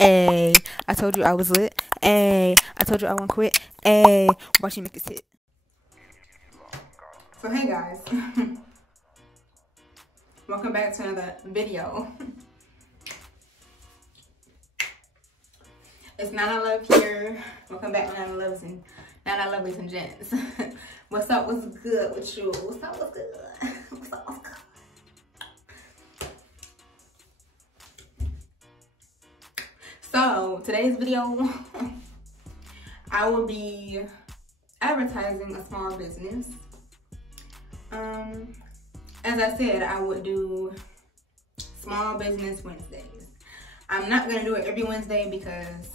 Ayy, I told you I was lit. Ayy, I told you I won't quit. Ayy, watch you make this hit. So hey guys, welcome back to another video. It's Nana Love here. Welcome back, Nana Loves and Nana Lovelies and gents. What's up? What's good with you? What's up? What's good? What's up? What's good? So today's video, I will be advertising a small business. As I said, I would do Small Business Wednesdays. I'm not gonna do it every Wednesday because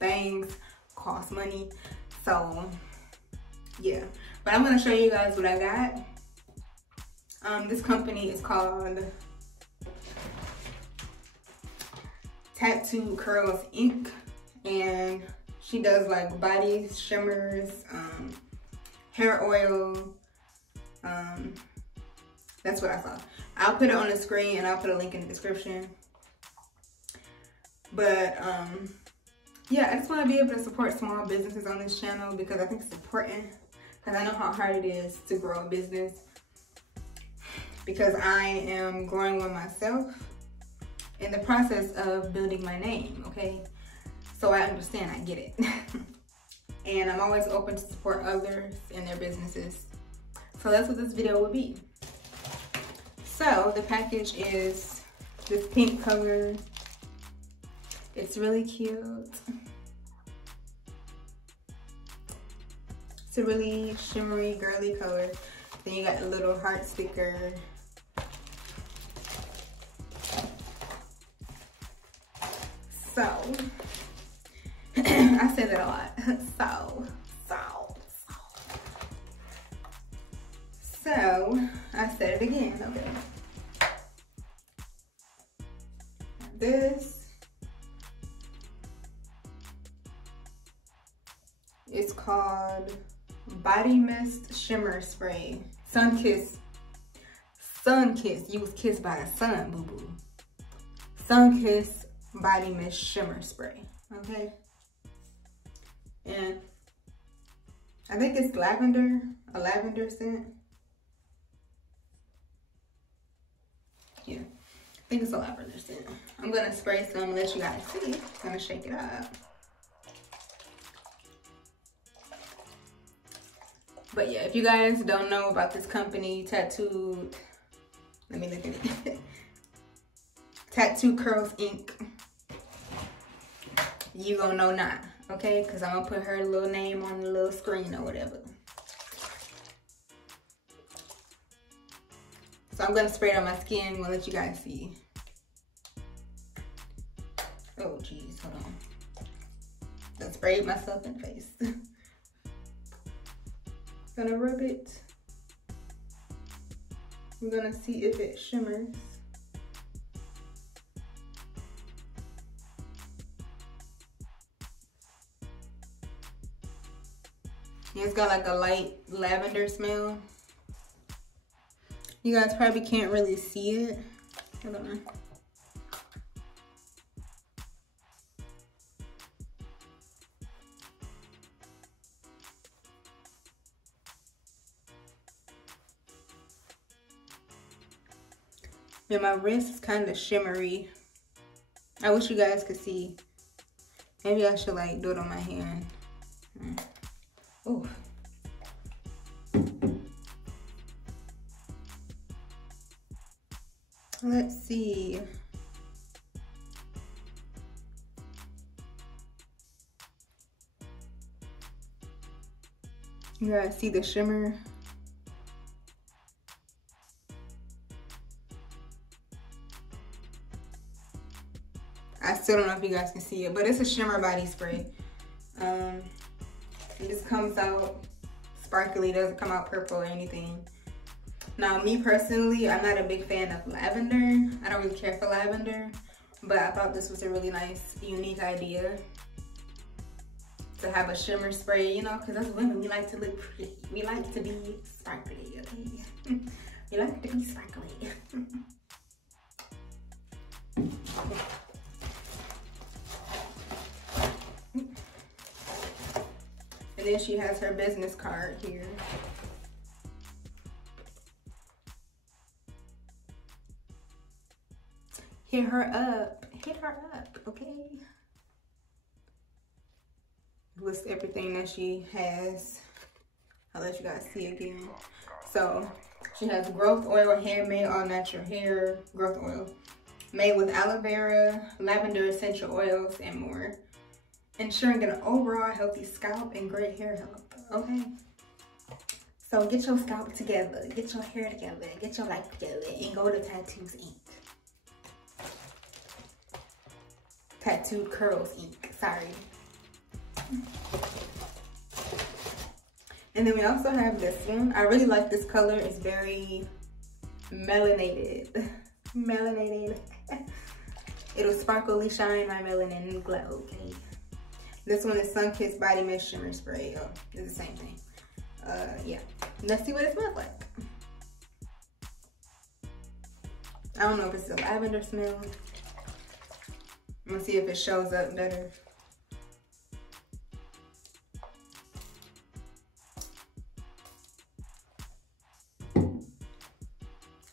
things cost money. So yeah, but I'm gonna show you guys what I got. This company is called Tattoo Curls Inc. And she does like body shimmers, hair oil. That's what I saw. I'll put it on the screen and I'll put a link in the description. But yeah, I just want to be able to support small businesses on this channel because I think it's important, because I know how hard it is to grow a business, because I am growing one myself in the process of building my name, okay? So I understand, I get it. And I'm always open to support others in their businesses. So that's what this video will be. So the package is this pink color. It's really cute. It's a really shimmery, girly color. Then you got a little heart sticker. So, I say that a lot. So, I said it again, okay. This is called Body Mist Shimmer Spray. Sun Kiss. You was kissed by the sun, boo-boo. Sun Kiss Body Mist Shimmer Spray, okay? And I think it's lavender, a lavender scent. Yeah, I think it's a lavender scent. I'm gonna spray some, let you guys see. I'm gonna shake it up. But yeah, if you guys don't know about this company, Tattoo, let me look at it. Tattoo Curls Inc. You gonna know now, okay? Because I'm gonna put her little name on the little screen or whatever. So I'm gonna spray it on my skin. I'm gonna let you guys see. Oh geez, hold on. I sprayed myself in the face. Gonna rub it. We're gonna see if it shimmers. It's got like a light lavender smell. You guys probably can't really see it. Hold on. Yeah, my wrist is kind of shimmery. I wish you guys could see. Maybe I should like do it on my hand. Oh. Let's see. You guys see the shimmer? I still don't know if you guys can see it, but it's a shimmer body spray. It just comes out sparkly, doesn't come out purple or anything. Now, me personally, I'm not a big fan of lavender. I don't really care for lavender, but I thought this was a really nice, unique idea to have a shimmer spray, you know, because as women, we like to look pretty. We like to be sparkly, okay? We like to be sparkly. then she has her business card here. Hit her up, okay? List everything that she has. I'll let you guys see again. So she has growth oil, handmade all natural hair growth oil, made with aloe vera, lavender essential oils, and more, ensuring an overall healthy scalp and great hair health. Okay, so get your scalp together, get your hair together, get your life together, and go to Tattoos Inc. Tattooed Curls Inc. Sorry. And then we also have this one. I really like this color. It's very melanated. Melanated. It'll sparkly shine my melanin and glow, okay? This one is Sun-Kissed Body Mist Shimmer Spray. Oh, it's the same thing. Yeah. Let's see what it smells like. I don't know if it's a lavender smell. I'm gonna see if it shows up better.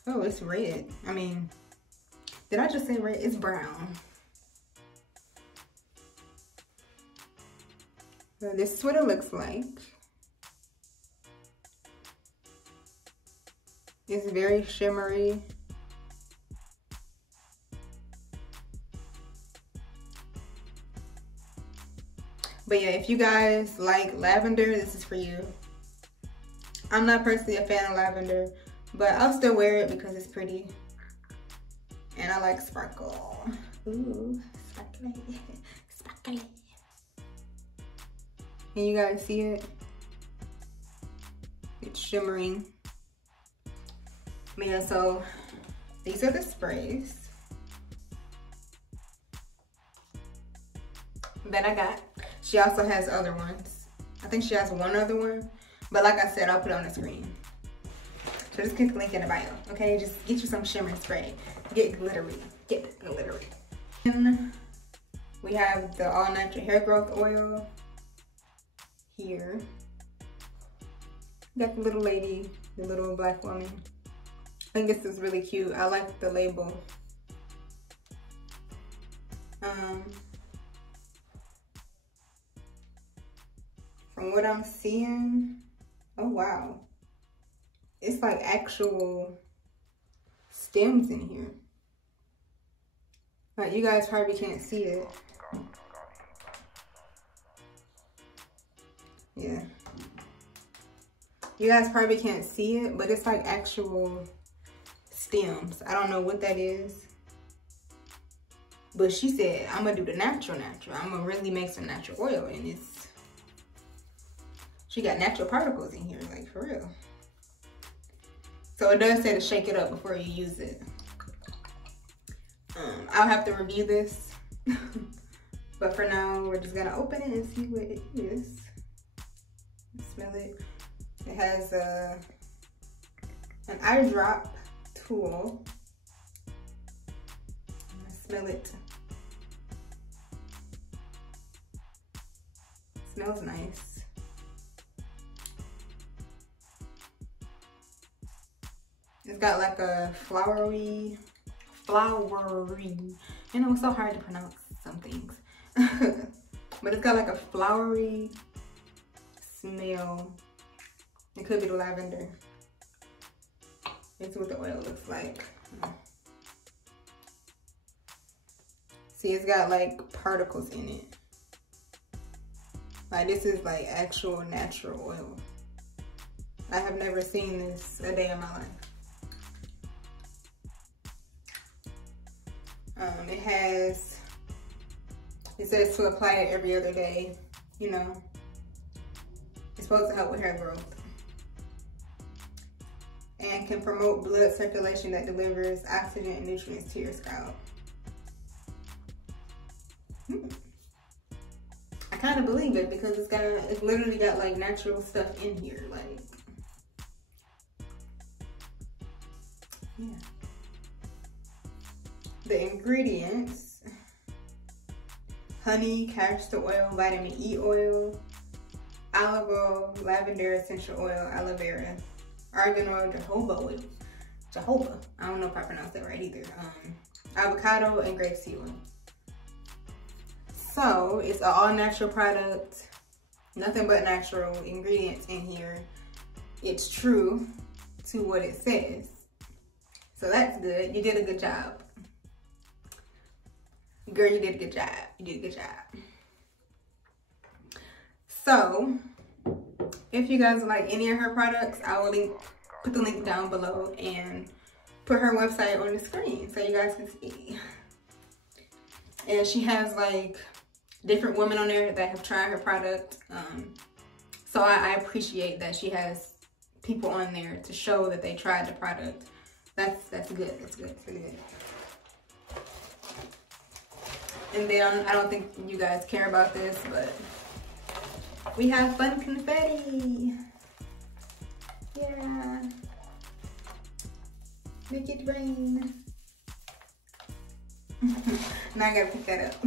Oh, it's red. I mean, did I just say red? It's brown. So this is what it looks like. It's very shimmery. But yeah, if you guys like lavender, this is for you. I'm not personally a fan of lavender, but I'll still wear it because it's pretty. And I like sparkle. Ooh, sparkly, sparkly. Can you guys see it? It's shimmering. But yeah, so these are the sprays that I got. She also has other ones. I think she has one other one, but like I said, I'll put it on the screen. So just click the link in the bio, okay? Just get you some shimmer spray. Get glittery, get glittery. And we have the all natural hair growth oil here. Got the little lady, the little black woman. I think this is really cute. I like the label. From what I'm seeing, oh wow. It's like actual stems in here. Like you guys probably can't see it. Yeah. You guys probably can't see it, but it's like actual stems. I don't know what that is. But she said, I'm gonna do the natural. I'm gonna really make some natural oil, and it's, she got natural particles in here, like for real. So it does say to shake it up before you use it. I'll have to review this. But for now, we're just gonna open it and see what it is. Smell it. It has an eye drop tool. Smell it. Smells nice. It's got like a flowery, you know, it's so hard to pronounce some things. But it's got like a flowery smell. It could be the lavender. This is what the oil looks like. See, it's got like particles in it. Like this is like actual natural oil. I have never seen this a day in my life. It says to apply it every other day, you know. It's supposed to help with hair growth. And can promote blood circulation that delivers oxygen and nutrients to your scalp. I kind of believe it because it's literally got like natural stuff in here, like, yeah. The ingredients: honey, castor oil, vitamin E oil, olive oil, lavender essential oil, aloe vera, argan oil, jojoba. I don't know if I pronounced that right either. Avocado and grapeseed oil. So it's an all natural product, nothing but natural ingredients in here. It's true to what it says. So that's good. You did a good job. Girl, you did a good job. You did a good job. So, if you guys like any of her products, I will put the link down below and put her website on the screen so you guys can see. And she has like different women on there that have tried her product. So I appreciate that she has people on there to show that they tried the product. That's good. That's good. That's really good. And then I don't think you guys care about this, but we have fun confetti. Yeah. Make it rain. Now I gotta pick that up.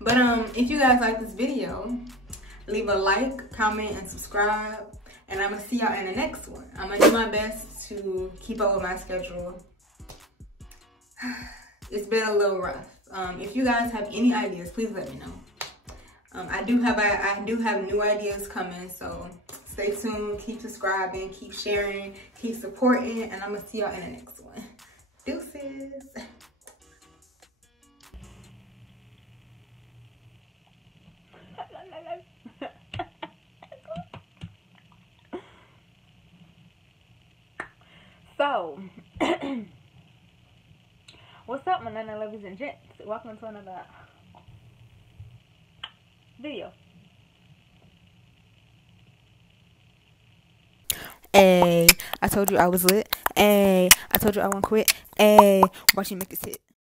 But if you guys like this video, leave a like, comment, and subscribe. And I'm gonna see y'all in the next one. I'm gonna do my best to keep up with my schedule. It's been a little rough. If you guys have any ideas, please let me know. I do have new ideas coming, so stay tuned, keep subscribing, keep sharing, keep supporting, and I'm gonna see y'all in the next one. Deuces. So, what's up, my nana ladies and gents? Welcome to another video. Ay, I told you I was lit. Ay, I told you I won't quit. Ay, watch you make it sit.